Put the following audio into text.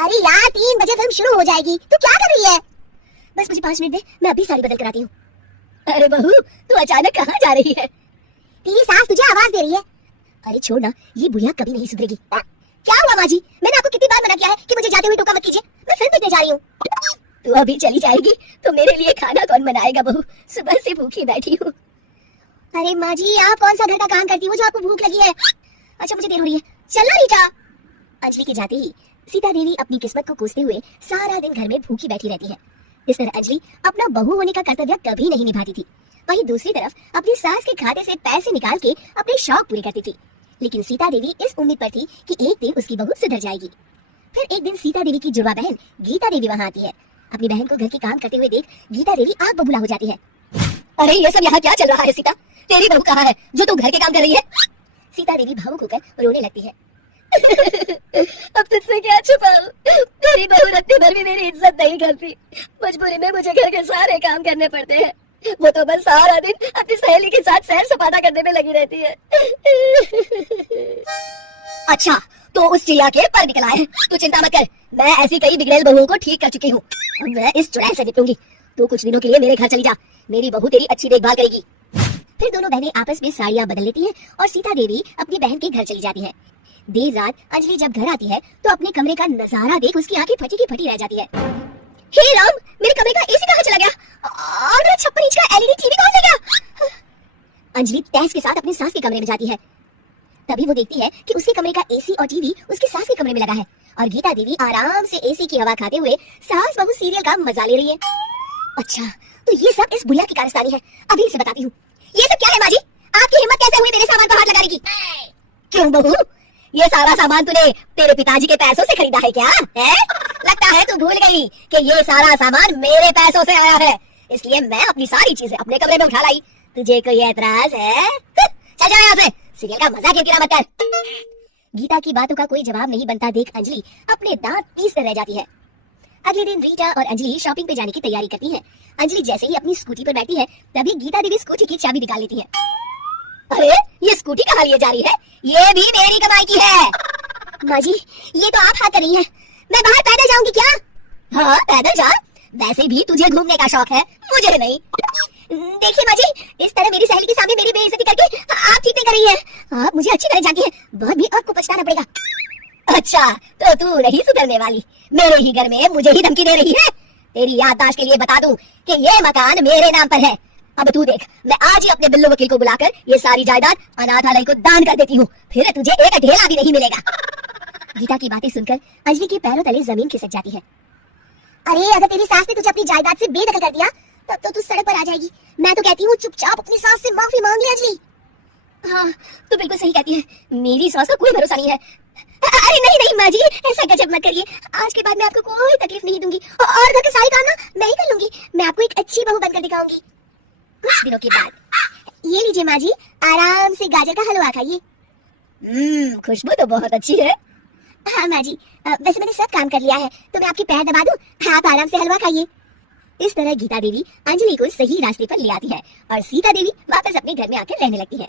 अरे यार 3 बजे फिल्म शुरू हो जाएगी, तू क्या कर रही है? बस मुझे 5 मिनट दे, मैं अभी साड़ी बदल कर आती हूँ। अरे बहू, तू अचानक कहाँ जा रही है? तेरी सास तुझे आवाज दे रही है। अरे छोड़ ना, ये बुढ़िया कभी नहीं सुधरेगी। क्या हुआ माँ जी? मैंने आपको कितनी बार मना किया है कि मुझे जाते हुए टोका मत कीजिए। मैं फिल्म देखने जा रही हूँ। तू अभी चली जाएगी तो मेरे लिए खाना कौन बनाएगा बहू? सुबह से भूखी बैठी हूँ। अरे माँ जी, आप कौन सा घर का काम करती हो जो आपको भूख लगी है? अच्छा मुझे देर हो रही है, चलना रीटा। अंजलि के जाते ही सीता देवी अपनी किस्मत को कोसते हुए सारा दिन घर में भूखी बैठी रहती है। इस तरह अंजलि अपना बहू होने का कर्तव्य कभी नहीं निभाती थी। वहीं दूसरी तरफ अपनी सास के खाते से पैसे निकाल के अपने शौक पूरे करती थी। लेकिन सीता देवी इस उम्मीद पर थी कि एक दिन उसकी बहू सुधर जाएगी। फिर एक दिन सीता देवी की जुड़वा बहन गीता देवी वहाँ आती है। अपनी बहन को घर के काम करते हुए देख गीता देवी आग बबूला हो जाती है। अरे ये सब यहाँ क्या चल रहा है सीता? तेरी बहू कहाँ है जो तू घर के काम कर रही है? सीता देवी भावुक होकर रोने लगती है। अब तुझसे क्या छुपाऊं? तेरी बहू रत्ती भर भी मेरी इज्जत नहीं करती। मजबूरी में मुझे घर के सारे काम करने पड़ते हैं। वो तो बस सारा दिन अपनी सहेली के साथ सैर सपाटा करने में लगी रहती है। अच्छा, तो उस चिड़िया के पर निकल आए। तू चिंता मत कर, मैं ऐसी कई बिगड़ेल बहुओं को ठीक कर चुकी हूँ। मैं इस चुड़ैल से निपटूंगी। तू कुछ दिनों के लिए मेरे घर चली जा, मेरी बहू तेरी अच्छी देखभाल करेगी। फिर दोनों बहनें आपस में साड़ियां बदल लेती हैं और सीता देवी अपनी बहन के घर चली जाती है। देर रात अंजलि जब घर आती है तो अपने कमरे का नजारा देख उसकी आंखें फटी की फटी रह जाती है। हे राम, मेरे कमरे का एसी कहाँ चला गया? और मेरा 56 इंच का एलईडी टीवी कौन ले गया? अंजलि तहस के साथ अपने सास के कमरे में जाती है। तभी वो देखती है कि उसके कमरे का एसी और टीवी उसके सास के कमरे में लगा है और गीता देवी आराम से एसी की हवा खाते हुए सास बहू सीरियल का मजा ले रही है। अच्छा, तो ये सब इस बुढ़िया की कारस्तानी है। अभी इसे बताती हूँ। ये सब क्या है माँ जी? आपकी हिम्मत कैसे हुई मेरे सामान पर हाथ लगाने की? क्यों बहू, ये सारा सामान तूने तेरे पिताजी के पैसों से खरीदा है क्या? है? लगता है तू भूल गई कि ये सारा सामान मेरे पैसों से आया है, इसलिए मैं अपनी सारी चीजें अपने कमरे में उठा लाई। तुझे कोई एतराज है? चल जा यहाँ से, सीरियल का मजा किरकिरा मत कर। गीता की बातों का कोई जवाब नहीं बनता देख अंजलि अपने दांत पीस कर रह जाती है। अगले दिन रीटा और अंजलि शॉपिंग पे जाने की तैयारी करती हैं। अंजलि जैसे ही अपनी स्कूटी पर बैठती है तभी गीता देवी स्कूटी की चाबी निकाल लेती है। अरे ये स्कूटी कहाँ लिए जा रही है? ये भी मेरी कमाई की है। माँ जी, ये तो आप हाथ कर रही हैं। मैं बाहर पैदल जाऊंगी क्या? हाँ पैदल जा, वैसे भी तुझे घूमने का शौक है, मुझे नहीं। देखिए माँ जी, इस तरह मेरी सहेली के सामने मेरी बेइज्जती करके आप ठीक नहीं कर रही हैं। आप मुझे अच्छी तरह जानती हैं, बहुत भी आपको पछताना पड़ेगा। अच्छा, तो तू नहीं सुधरने वाली, मेरे ही घर में मुझे ही धमकी दे रही है। तेरी याददाश्त के लिए बता दूं कि ये मकान मेरे नाम पर है। अब तू देख, मैं आज ही अपने बिल्लू वकील को बुलाकर ये सारी जायदाद अनाथालय को दान कर देती हूँ, फिर तुझे एक ढेला भी नहीं मिलेगा। गीता की बातें सुनकर अंजलि के पैरों तले जमीन खिसक जाती है। अरे अगर तेरी सास ने तुझे अपनी जायदाद से बेदखल कर दिया तब तो तू सड़क पर आ जाएगी। मैं तो कहती हूँ चुपचाप अपनी सास से माफी मांग ले अंजलि। हाँ, तू बिल्कुल सही कहती है, मेरी सास का कोई भरोसा नहीं है। अरे नहीं नहीं माँ जी, ऐसा गजब मत करिए। आज के बाद मैं आपको कोई तकलीफ नहीं दूंगी और घर के सारे काम ना मैं ही कर लूंगी। मैं आपको एक अच्छी बहू बनकर दिखाऊंगी। कुछ दिनों के बाद ये लीजिए माँ जी, आराम से गाजर का हलवा खाइए। खुशबू तो बहुत अच्छी है। हाँ माँ जी, वैसे मैंने सब काम कर लिया है, तो मैं आपके पैर दबा दूं, आप आराम से हलवा खाइए। इस तरह गीता देवी अंजलि को सही रास्ते पर ले आती है और सीता देवी वापस अपने घर में आकर रहने लगती है।